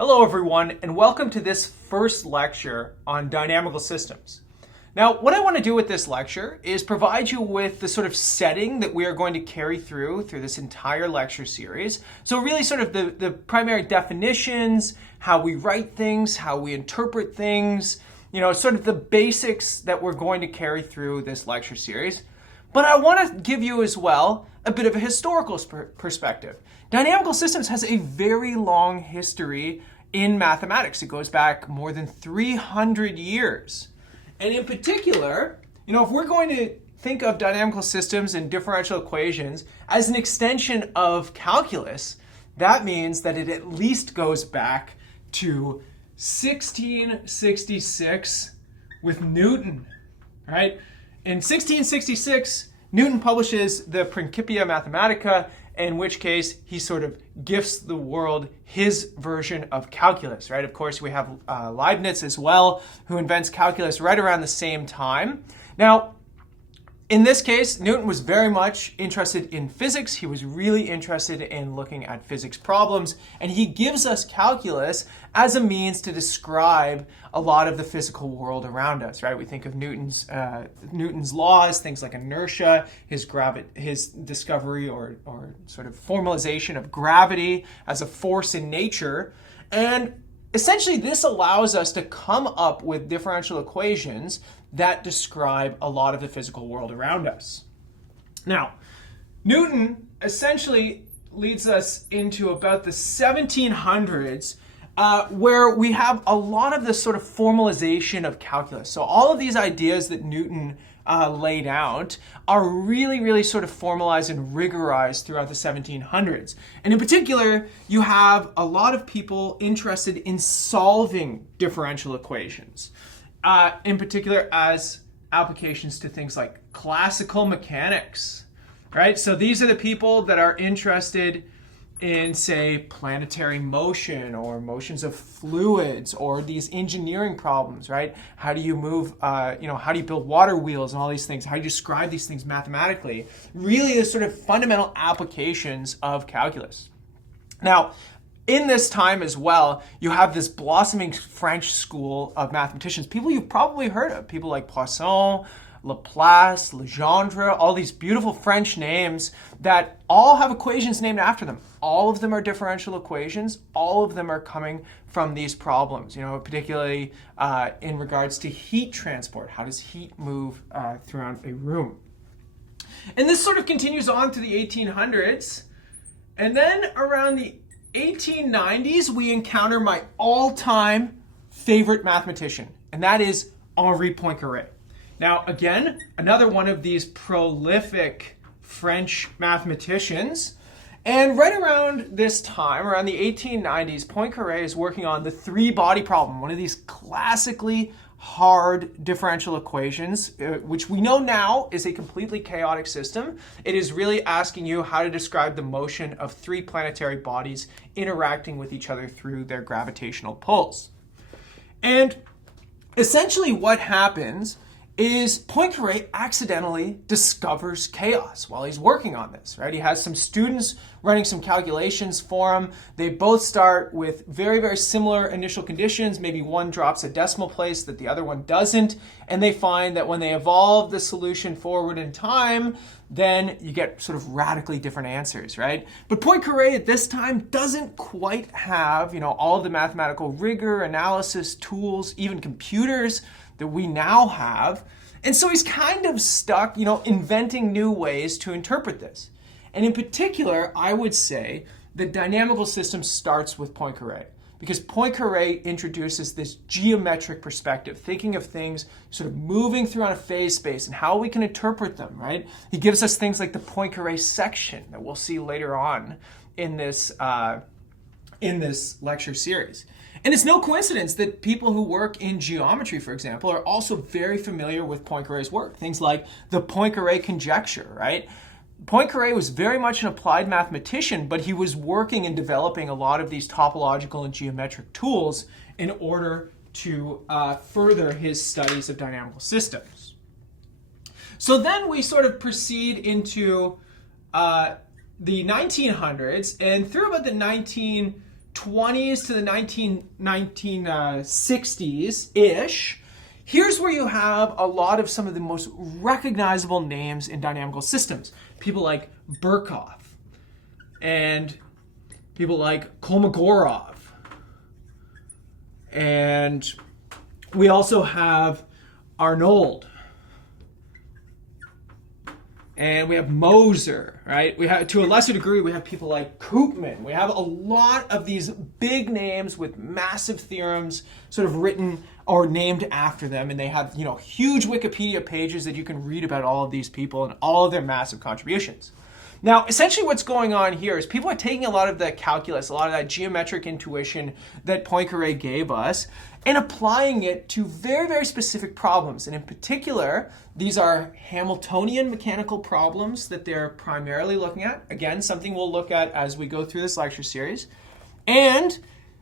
Hello everyone, and welcome to this first lecture on dynamical systems. Now, what I want to do with this lecture is provide you with the sort of setting that we are going to carry through this entire lecture series. So really sort of the primary definitions, how we write things, how we interpret things, sort of the basics that we're going to carry through this lecture series. But I want to give you as well a bit of a historical perspective. Dynamical systems has a very long history in mathematics. It goes back more than 300 years. And in particular, if we're going to think of dynamical systems and differential equations as an extension of calculus, that means that it at least goes back to 1666 with Newton, right? In 1666, Newton publishes the Principia Mathematica, in which case he sort of gifts the world his version of calculus, right? Of course, we have Leibniz as well, who invents calculus right around the same time. Now, in this case, Newton was very much interested in physics. He was really interested in looking at physics problems, and he gives us calculus as a means to describe a lot of the physical world around us, right? We think of Newton's laws, things like inertia, his discovery or sort of formalization of gravity as a force in nature, and essentially this allows us to come up with differential equations that describe a lot of the physical world around us. Now, Newton essentially leads us into about the 1700s, where we have a lot of this sort of formalization of calculus. So all of these ideas that Newton laid out are really sort of formalized and rigorized throughout the 1700s. And in particular, you have a lot of people interested in solving differential equations. In particular as applications to things like classical mechanics, right? So these are the people that are interested in, say, planetary motion or motions of fluids or these engineering problems, right? How do you move, how do you build water wheels and all these things? How do you describe these things mathematically? Really the sort of fundamental applications of calculus. Now, in this time as well, you have this blossoming French school of mathematicians, people you've probably heard of, people like Poisson, Laplace, Legendre, all these beautiful French names that all have equations named after them. All of them are differential equations. All of them are coming from these problems, particularly in regards to heat transport. How does heat move throughout a room? And this sort of continues on to the 1800s. And then around the 1890s, we encounter my all-time favorite mathematician, and that is Henri Poincaré. Now, again, another one of these prolific French mathematicians. And right around this time, around the 1890s, Poincaré is working on the three-body problem, one of these classically hard differential equations, which we know now is a completely chaotic system. It is really asking you how to describe the motion of three planetary bodies interacting with each other through their gravitational pulls. And essentially what happens is Poincaré accidentally discovers chaos while he's working on this, right? He has some students running some calculations for him. They both start with very similar initial conditions. Maybe one drops a decimal place that the other one doesn't. And they find that when they evolve the solution forward in time, then you get sort of radically different answers, right? But Poincaré at this time doesn't quite have, all of the mathematical rigor, analysis, tools, even computers that we now have. And so he's kind of stuck, inventing new ways to interpret this. And in particular, I would say the dynamical system starts with Poincaré, because Poincaré introduces this geometric perspective, thinking of things sort of moving through on a phase space and how we can interpret them, right? He gives us things like the Poincaré section that we'll see later on in this lecture series. And it's no coincidence that people who work in geometry, for example, are also very familiar with Poincaré's work. Things like the Poincaré conjecture, right? Poincaré was very much an applied mathematician, but he was working and developing a lot of these topological and geometric tools in order to further his studies of dynamical systems. So then we sort of proceed into the 1900s, and through about the 1920s, 1920s to the 1960s-ish, here's where you have a lot of some of the most recognizable names in dynamical systems. People like Birkhoff and people like Kolmogorov. And we also have Arnold. And we have Moser, right? We have, to a lesser degree, we have people like Koopman. We have a lot of these big names with massive theorems sort of written or named after them. And they have, huge Wikipedia pages that you can read about all of these people and all of their massive contributions. Now, essentially what's going on here is people are taking a lot of the calculus, a lot of that geometric intuition that Poincaré gave us, and applying it to very, very specific problems. And in particular, these are Hamiltonian mechanical problems that they're primarily looking at. Again, something we'll look at as we go through this lecture series. And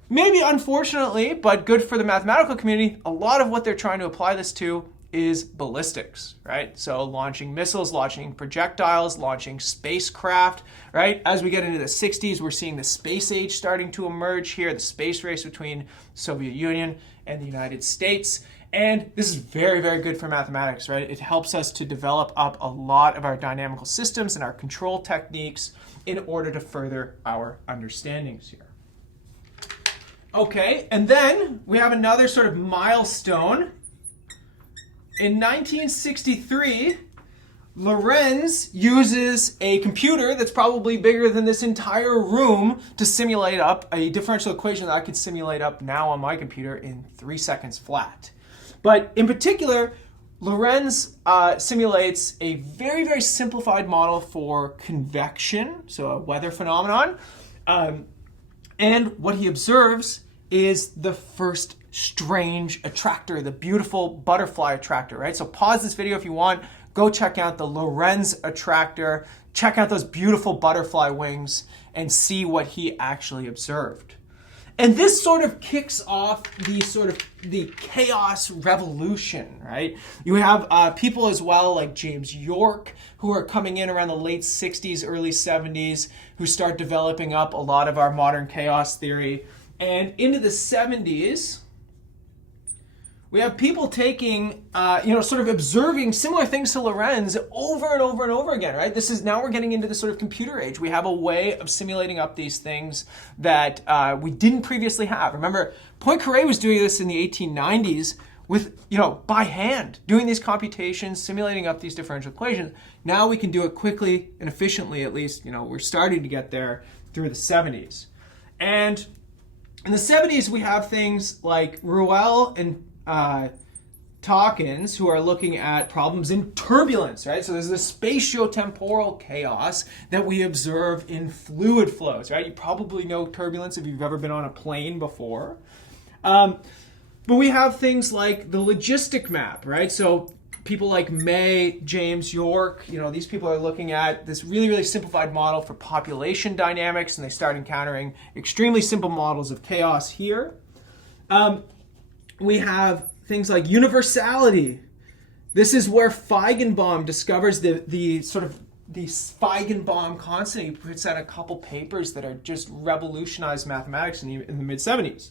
maybe unfortunately, but good for the mathematical community, a lot of what they're trying to apply this to is ballistics, right? So launching missiles, launching projectiles, launching spacecraft, right? As we get into the 60s, we're seeing the space age starting to emerge here, the space race between the Soviet Union and the United States. And this is very, very good for mathematics, right? It helps us to develop up a lot of our dynamical systems and our control techniques in order to further our understandings here. Okay, and then we have another sort of milestone. In 1963, Lorentz uses a computer that's probably bigger than this entire room to simulate up a differential equation that I could simulate up now on my computer in 3 seconds flat. But in particular, Lorentz simulates a very, very simplified model for convection, so a weather phenomenon. And what he observes is the first strange attractor, the beautiful butterfly attractor, right? So pause this video if you want, go check out the Lorentz attractor, check out those beautiful butterfly wings and see what he actually observed. And this sort of kicks off the chaos revolution, right? You have people as well like James York who are coming in around the late 60s, early 70s, who start developing up a lot of our modern chaos theory. And into the 70s, we have people taking, sort of observing similar things to Lorentz over and over and over again, right? Now we're getting into the sort of computer age. We have a way of simulating up these things that we didn't previously have. Remember, Poincaré was doing this in the 1890s with, by hand, doing these computations, simulating up these differential equations. Now we can do it quickly and efficiently, at least, we're starting to get there through the 70s. And in the 70s, we have things like Ruel and Dawkins, who are looking at problems in turbulence, right? So there's this spatiotemporal chaos that we observe in fluid flows, right? You probably know turbulence if you've ever been on a plane before. But we have things like the logistic map, right? So people like May, James York, these people are looking at this really, really simplified model for population dynamics, and they start encountering extremely simple models of chaos here. We have things like universality. This is where Feigenbaum discovers the Feigenbaum constant. He puts out a couple papers that are just revolutionized mathematics in the mid-70s.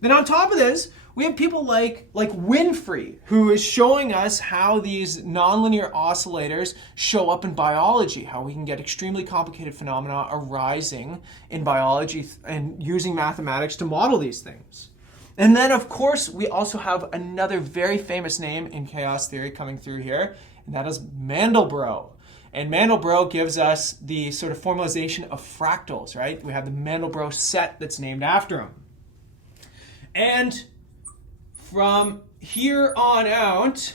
Then on top of this, we have people like Winfrey, who is showing us how these nonlinear oscillators show up in biology, how we can get extremely complicated phenomena arising in biology and using mathematics to model these things. And then, of course, we also have another very famous name in chaos theory coming through here, and that is Mandelbrot. And Mandelbrot gives us the sort of formalization of fractals, right? We have the Mandelbrot set that's named after him. And from here on out,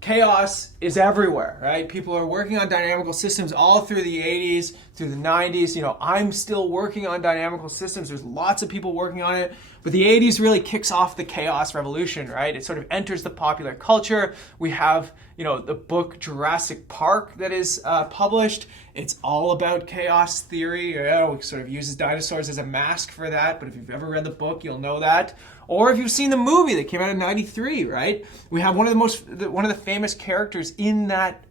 chaos is everywhere, right? People are working on dynamical systems all through the 80s, through the 90s. I'm still working on dynamical systems. There's lots of people working on it. But the 80s really kicks off the chaos revolution, right? It sort of enters the popular culture. We have, the book Jurassic Park that is published. It's all about chaos theory. It sort of uses dinosaurs as a mask for that. But if you've ever read the book, you'll know that. Or if you've seen the movie that came out in '93, right? We have one of the famous characters in that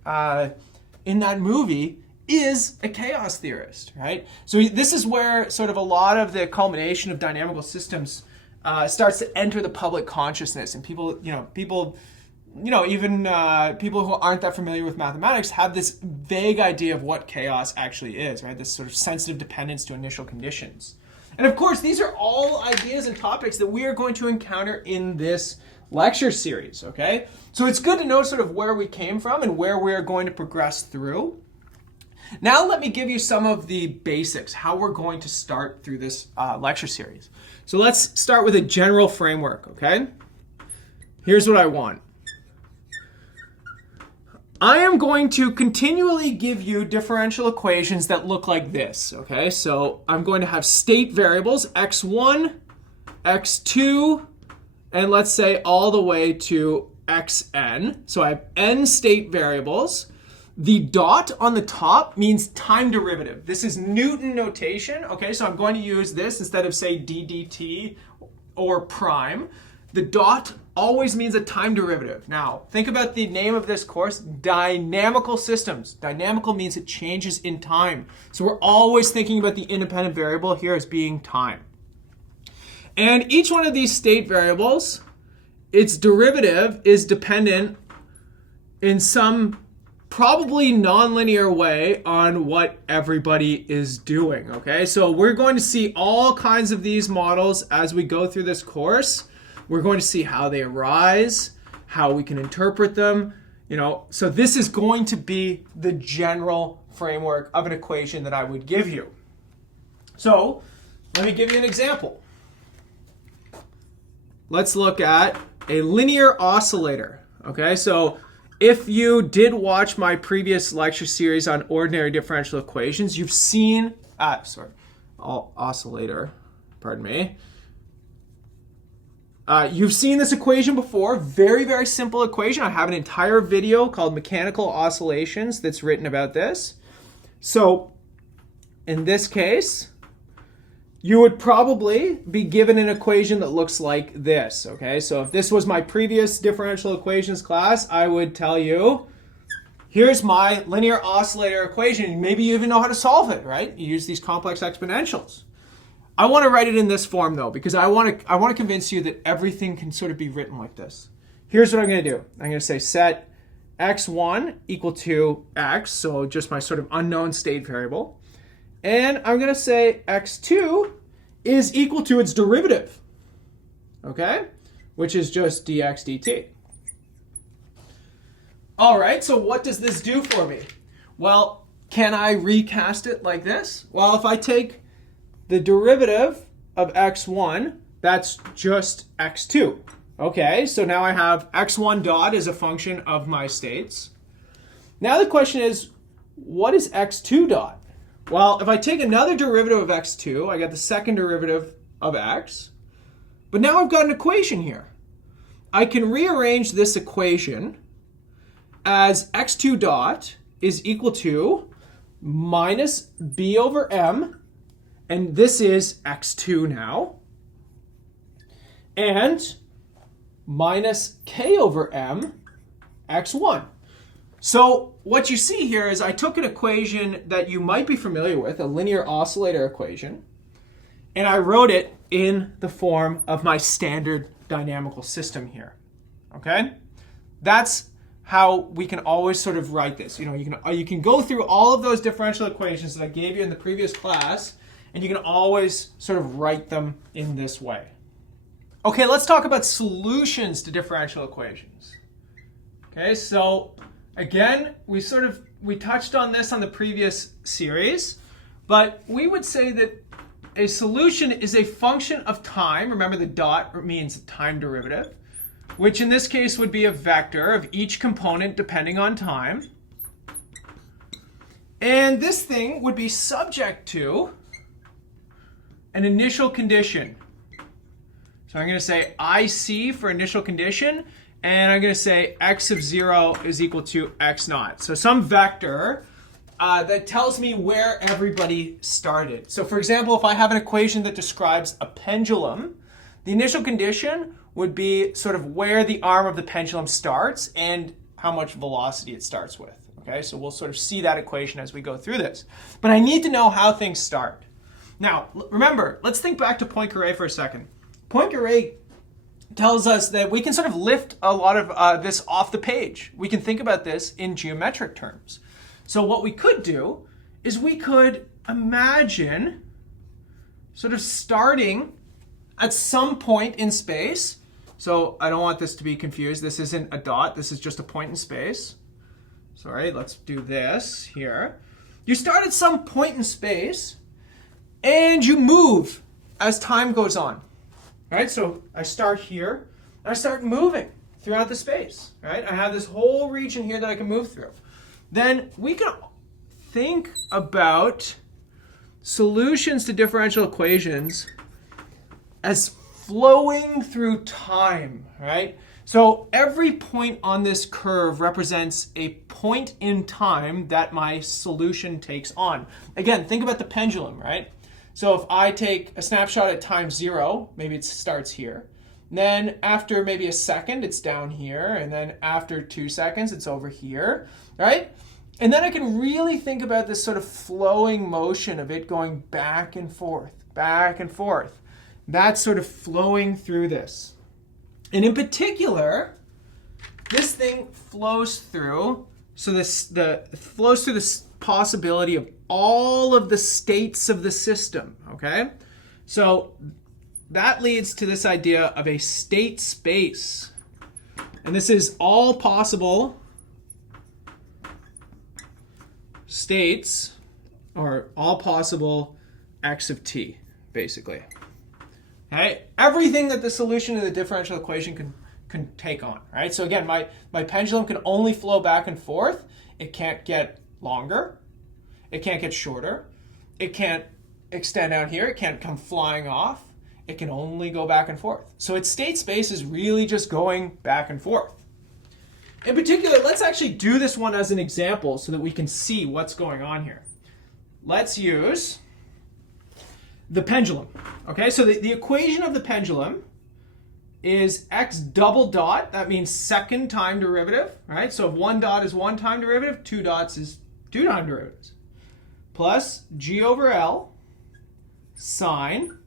movie is a chaos theorist, right? So this is where sort of a lot of the culmination of dynamical systems starts to enter the public consciousness, and people even people who aren't that familiar with mathematics have this vague idea of what chaos actually is, right? This sort of sensitive dependence to initial conditions. And of course, these are all ideas and topics that we are going to encounter in this lecture series, okay? So it's good to know sort of where we came from and where we're going to progress through. Now let me give you some of the basics, how we're going to start through this lecture series. So let's start with a general framework, okay? Here's what I want. I am going to continually give you differential equations that look like this, okay? So I'm going to have state variables, x1, x2, and let's say all the way to xn. So I have n state variables. The dot on the top means time derivative. This is Newton notation, okay? So I'm going to use this instead of, say, d dt or prime. The dot always means a time derivative. Now, think about the name of this course, Dynamical Systems. Dynamical means it changes in time. So we're always thinking about the independent variable here as being time. And each one of these state variables, its derivative is dependent in some probably nonlinear way on what everybody is doing, okay? So we're going to see all kinds of these models as we go through this course. We're going to see how they arise, how we can interpret them, so this is going to be the general framework of an equation that I would give you. So let me give you an example. Let's look at a linear oscillator, okay? So if you did watch my previous lecture series on ordinary differential equations, you've seen, oscillator, pardon me. You've seen this equation before, very, very simple equation. I have an entire video called Mechanical Oscillations that's written about this. So in this case, you would probably be given an equation that looks like this, okay? So if this was my previous differential equations class, I would tell you, here's my linear oscillator equation. Maybe you even know how to solve it, right? You use these complex exponentials. I want to write it in this form, though, because I want to convince you that everything can sort of be written like this. Here's what I'm going to do. I'm going to say set x1 equal to x, so just my sort of unknown state variable. And I'm going to say x2 is equal to its derivative, okay, which is just dx dt. All right, so what does this do for me? Well, can I recast it like this? Well, if I take the derivative of x1, that's just x2. Okay, so now I have x1 dot as a function of my states. Now the question is, what is x2 dot? Well, if I take another derivative of x2, I get the second derivative of x. But now I've got an equation here. I can rearrange this equation as x2 dot is equal to minus b over m, and this is x2 now, and minus k over m, x1. So what you see here is I took an equation that you might be familiar with, a linear oscillator equation, and I wrote it in the form of my standard dynamical system here, okay? That's how we can always sort of write this. You can go through all of those differential equations that I gave you in the previous class, and you can always sort of write them in this way. Okay, let's talk about solutions to differential equations. Okay, so again, we touched on this on the previous series, but we would say that a solution is a function of time. Remember, the dot means time derivative, which in this case would be a vector of each component depending on time. And this thing would be subject to an initial condition. So I'm going to say IC for initial condition, and I'm going to say x of 0 is equal to x naught. So some vector that tells me where everybody started. So for example, if I have an equation that describes a pendulum, the initial condition would be sort of where the arm of the pendulum starts and how much velocity it starts with. Okay, so we'll sort of see that equation as we go through this. But I need to know how things start. Now, remember, let's think back to Poincaré for a second. Poincaré tells us that we can sort of lift a lot of this off the page. We can think about this in geometric terms. So what we could do is we could imagine sort of starting at some point in space. So I don't want this to be confused. This isn't a dot. This is just a point in space. Sorry, let's do this here. You start at some point in space and you move as time goes on. Right? So I start here and I start moving throughout the space. Right? I have this whole region here that I can move through. Then we can think about solutions to differential equations as flowing through time, right? So every point on this curve represents a point in time that my solution takes on. Again, think about the pendulum, right? So if I take a snapshot at time 0, maybe it starts here. Then after maybe a second, it's down here. And then after 2 seconds, it's over here, right? And then I can really think about this sort of flowing motion of it going back and forth, back and forth. That's sort of flowing through this. And in particular, this thing flows through, so it flows through this possibility of all of the states of the system, okay? So that leads to this idea of a state space. And this is all possible states, or all possible x of t, basically. Okay? Everything that the solution of the differential equation can take on, right? So again, my pendulum can only flow back and forth. It can't get longer. It can't get shorter. It can't extend out here. It can't come flying off. It can only go back and forth. So its state space is really just going back and forth. In particular, let's actually do this one as an example so that we can see what's going on here. Let's use the pendulum. Okay, so the equation of the pendulum is x double dot. That means second time derivative, right? So if 1 dot is 1 time derivative, 2 dots is 2 time derivatives. Plus g over L sine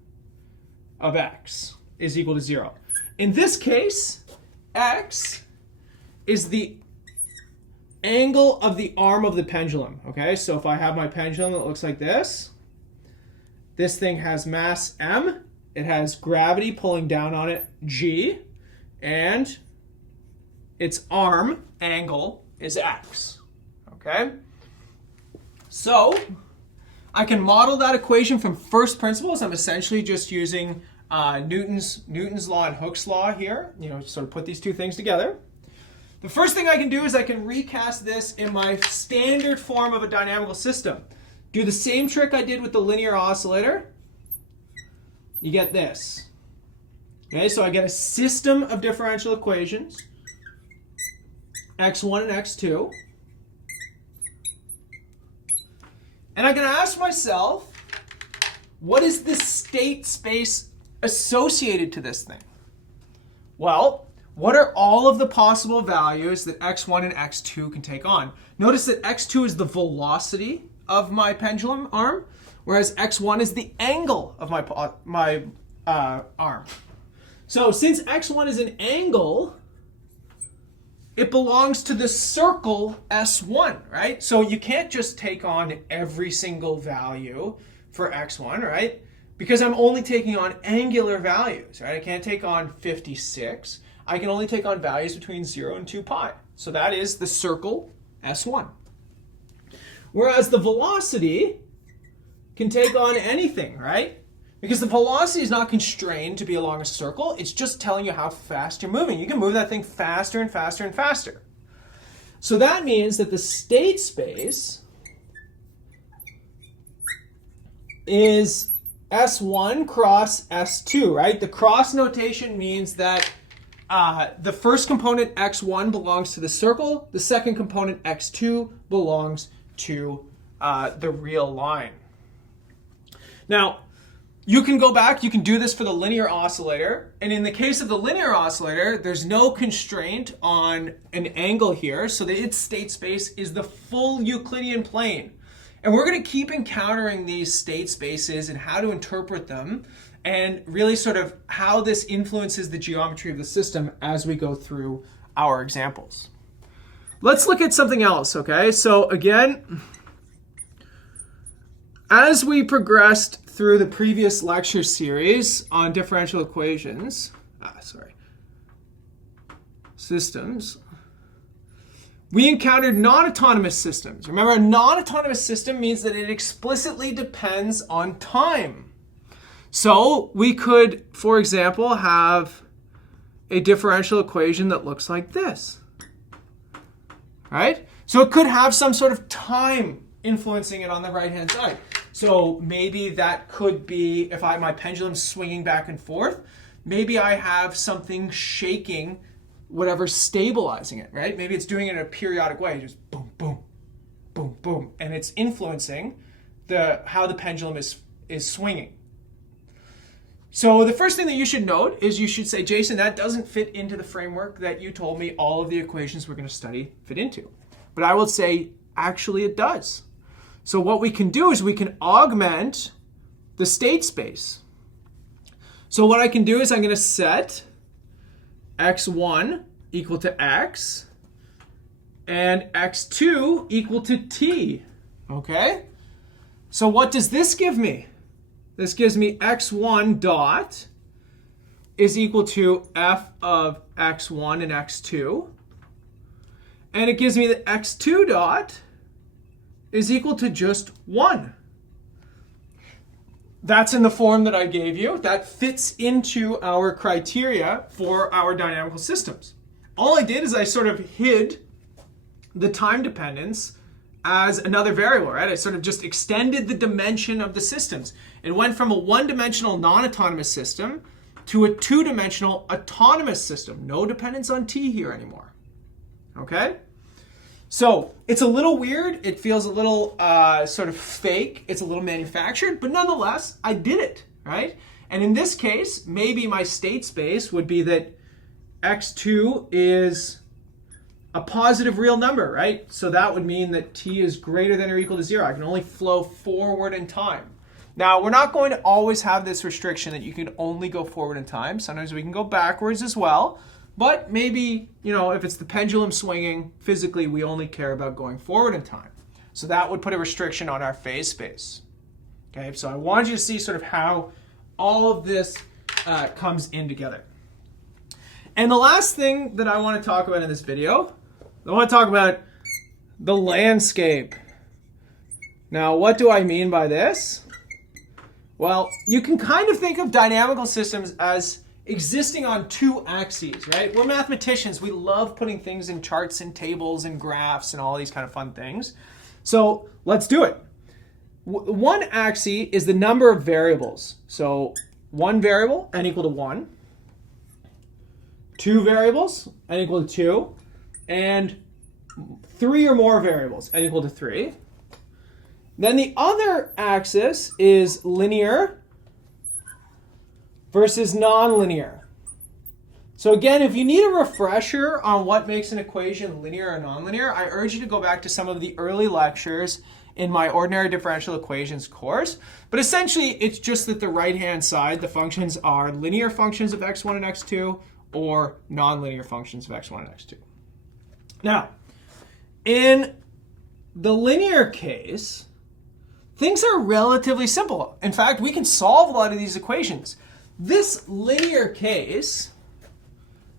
of x is equal to 0. In this case, x is the angle of the arm of the pendulum. Okay, so if I have my pendulum that looks like this, this thing has mass m, it has gravity pulling down on it, g, and its arm angle is x. Okay, so I can model that equation from first principles. I'm essentially just using Newton's law and Hooke's law here, sort of put these two things together. The first thing I can do is I can recast this in my standard form of a dynamical system. Do the same trick I did with the linear oscillator. You get this. Okay, so I get a system of differential equations, x1 and x2. And I can ask myself, what is the state space associated to this thing? Well, what are all of the possible values that x1 and x2 can take on? Notice that x2 is the velocity of my pendulum arm, whereas x1 is the angle of my arm. So since x1 is an angle, it belongs to the circle S1, right? So you can't just take on every single value for x1, right? Because I'm only taking on angular values, right? I can't take on 56. I can only take on values between 0 and 2 pi. So that is the circle S1. Whereas the velocity can take on anything, right? Because the velocity is not constrained to be along a circle. It's just telling you how fast you're moving. You can move that thing faster and faster and faster. So that means that the state space is S1 cross S2, right? The cross notation means that the first component x1 belongs to the circle. The second component x2 belongs to the real line. Now, you can go back, you can do this for the linear oscillator. And in the case of the linear oscillator, there's no constraint on an angle here, so that its state space is the full Euclidean plane. And we're going to keep encountering these state spaces and how to interpret them, and really sort of how this influences the geometry of the system as we go through our examples. Let's look at something else, okay? So again, as we progressed through the previous lecture series on differential equations, systems, we encountered non-autonomous systems. Remember, a non-autonomous system means that it explicitly depends on time. So we could, for example, have a differential equation that looks like this, right? So it could have some sort of time influencing it on the right-hand side. So maybe that could be, if my pendulum's swinging back and forth, maybe I have something shaking, whatever's stabilizing it, right? Maybe it's doing it in a periodic way, just boom, boom, boom, boom, and it's influencing how the pendulum is swinging. So the first thing that you should note is you should say, Jason, that doesn't fit into the framework that you told me all of the equations we're going to study fit into. But I will say, actually it does. So what we can do is we can augment the state space. So what I can do is I'm going to set x1 equal to x and x2 equal to t. Okay? So what does this give me? This gives me x1 dot is equal to f of x1 and x2. And it gives me that x2 dot is equal to just 1. That's in the form that I gave you. That fits into our criteria for our dynamical systems. All I did is I sort of hid the time dependence as another variable, right? I sort of just extended the dimension of the systems. It went from a one-dimensional non-autonomous system to a two-dimensional autonomous system. No dependence on t here anymore. Okay? So it's a little weird. It feels a little sort of fake. It's a little manufactured, but nonetheless, I did it, right? And in this case, maybe my state space would be that x2 is a positive real number, right? So that would mean that t is greater than or equal to 0. I can only flow forward in time. Now, we're not going to always have this restriction that you can only go forward in time. Sometimes we can go backwards as well. But maybe, if it's the pendulum swinging, physically we only care about going forward in time. So that would put a restriction on our phase space. Okay, so I wanted you to see sort of how all of this comes in together. And the last thing that I want to talk about in this video, I want to talk about the landscape. Now, what do I mean by this? Well, you can kind of think of dynamical systems as existing on two axes, right? We're mathematicians. We love putting things in charts and tables and graphs and all these kind of fun things. So let's do it. One axis is the number of variables. So one variable, n equal to 1. Two variables, n equal to 2. And 3 or more variables, n equal to 3. Then the other axis is linear versus nonlinear. So again, if you need a refresher on what makes an equation linear or nonlinear, I urge you to go back to some of the early lectures in my ordinary differential equations course. But essentially, it's just that the right-hand side, the functions are linear functions of x1 and x2 or nonlinear functions of x1 and x2. Now, in the linear case, things are relatively simple. In fact, we can solve a lot of these equations. This linear case,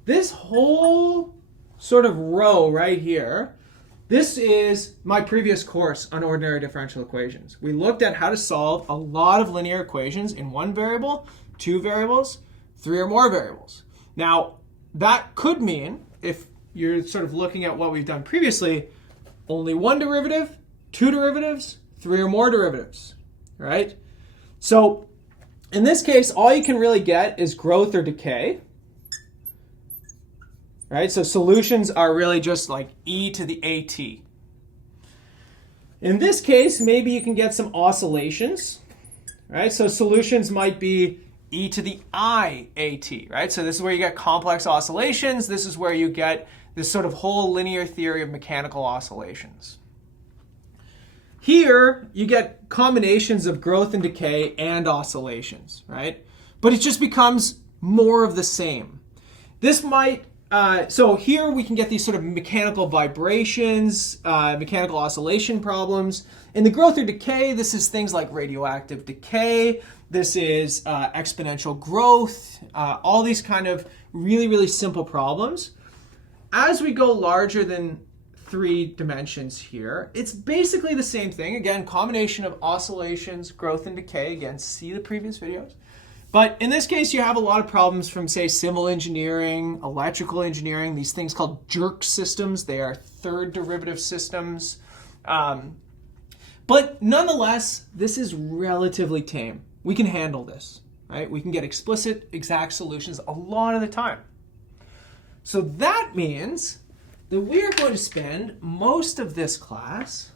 this whole sort of row right here, this is my previous course on ordinary differential equations. We looked at how to solve a lot of linear equations in one variable, two variables, 3 or more variables. Now, that could mean, if you're sort of looking at what we've done previously, only one derivative, 2 derivatives, 3 or more derivatives, right? So in this case, all you can really get is growth or decay, right? So solutions are really just like e to the at. In this case, maybe you can get some oscillations, right? So solutions might be e to the I at, right? So this is where you get complex oscillations. This is where you get this sort of whole linear theory of mechanical oscillations. Here, you get combinations of growth and decay and oscillations, right? But it just becomes more of the same. This might, so here we can get these sort of mechanical vibrations, mechanical oscillation problems. In the growth or decay, this is things like radioactive decay. This is exponential growth, all these kind of really, really simple problems. As we go larger than 3 dimensions here, it's basically the same thing. Again, combination of oscillations, growth and decay. Again, see the previous videos. But in this case, you have a lot of problems from, say, civil engineering, electrical engineering, these things called jerk systems. They are third derivative systems. But nonetheless, this is relatively tame. We can handle this, right? We can get explicit, exact solutions a lot of the time. So that means that we are going to spend most of this class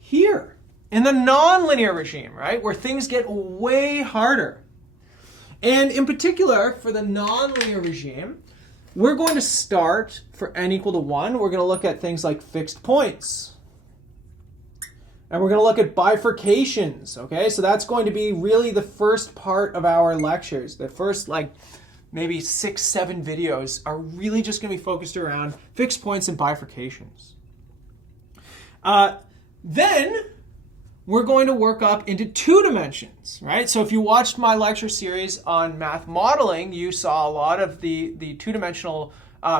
here in the nonlinear regime, right? Where things get way harder. And in particular, for the nonlinear regime, we're going to start for n equal to 1. We're going to look at things like fixed points. And we're going to look at bifurcations, okay? So that's going to be really the first part of our lectures. The first, maybe 6, 7 videos are really just going to be focused around fixed points and bifurcations. Then we're going to work up into 2 dimensions, right? So if you watched my lecture series on math modeling, you saw a lot of the 2-dimensional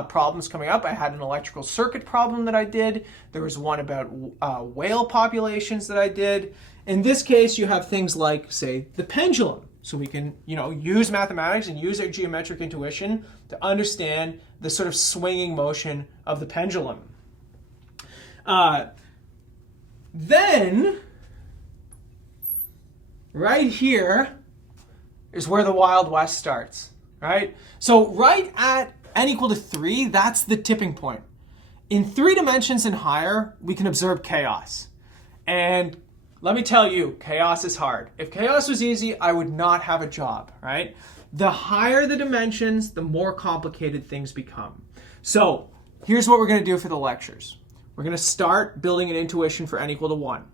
problems coming up. I had an electrical circuit problem that I did. There was one about whale populations that I did. In this case, you have things like, say, the pendulum. So we can, use mathematics and use our geometric intuition to understand the sort of swinging motion of the pendulum. Then, right here is where the Wild West starts, right? So right at n equal to 3, that's the tipping point. In 3 dimensions and higher, we can observe chaos. And let me tell you, chaos is hard. If chaos was easy, I would not have a job, right? The higher the dimensions, the more complicated things become. So here's what we're going to do for the lectures. We're going to start building an intuition for n equal to 1.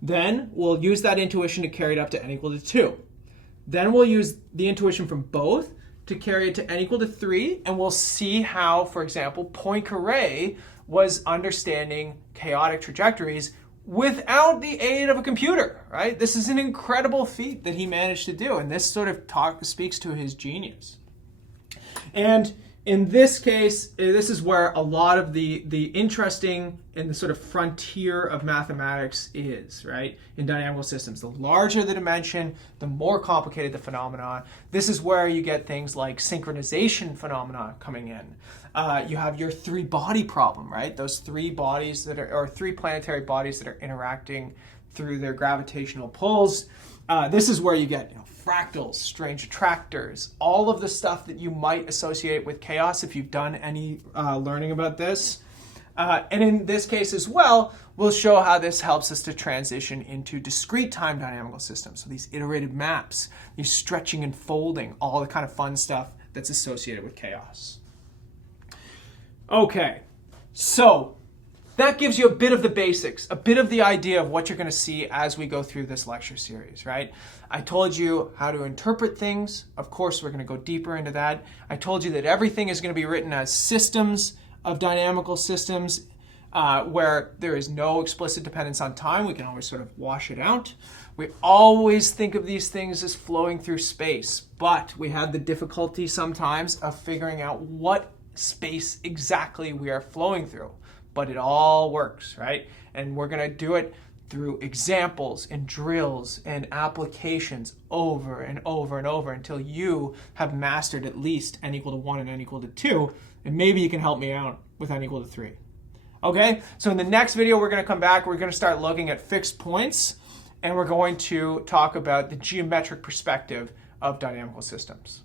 Then we'll use that intuition to carry it up to n equal to 2. Then we'll use the intuition from both to carry it to n equal to 3, and we'll see how, for example, Poincaré was understanding chaotic trajectories without the aid of a computer, right? This is an incredible feat that he managed to do, and this sort of speaks to his genius. And in this case, this is where a lot of the interesting and the sort of frontier of mathematics is, right? In dynamical systems, the larger the dimension, the more complicated the phenomena. This is where you get things like synchronization phenomena coming in. You have your 3-body problem, right? Those 3 bodies that are, or 3 planetary bodies that are interacting through their gravitational pulls. This is where you get fractals, strange attractors, all of the stuff that you might associate with chaos if you've done any learning about this. And in this case as well, we'll show how this helps us to transition into discrete time dynamical systems. So these iterative maps, these stretching and folding, all the kind of fun stuff that's associated with chaos. Okay, so that gives you a bit of the basics, a bit of the idea of what you're going to see as we go through this lecture series, right? I told you how to interpret things. Of course, we're going to go deeper into that. I told you that everything is going to be written as systems of dynamical systems where there is no explicit dependence on time. We can always sort of wash it out. We always think of these things as flowing through space, but we have the difficulty sometimes of figuring out what space exactly we are flowing through. But it all works, right? And we're going to do it through examples and drills and applications over and over and over until you have mastered at least n equal to 1 and n equal to 2. And maybe you can help me out with n equal to 3. Okay, so in the next video, we're going to come back. We're going to start looking at fixed points, and we're going to talk about the geometric perspective of dynamical systems.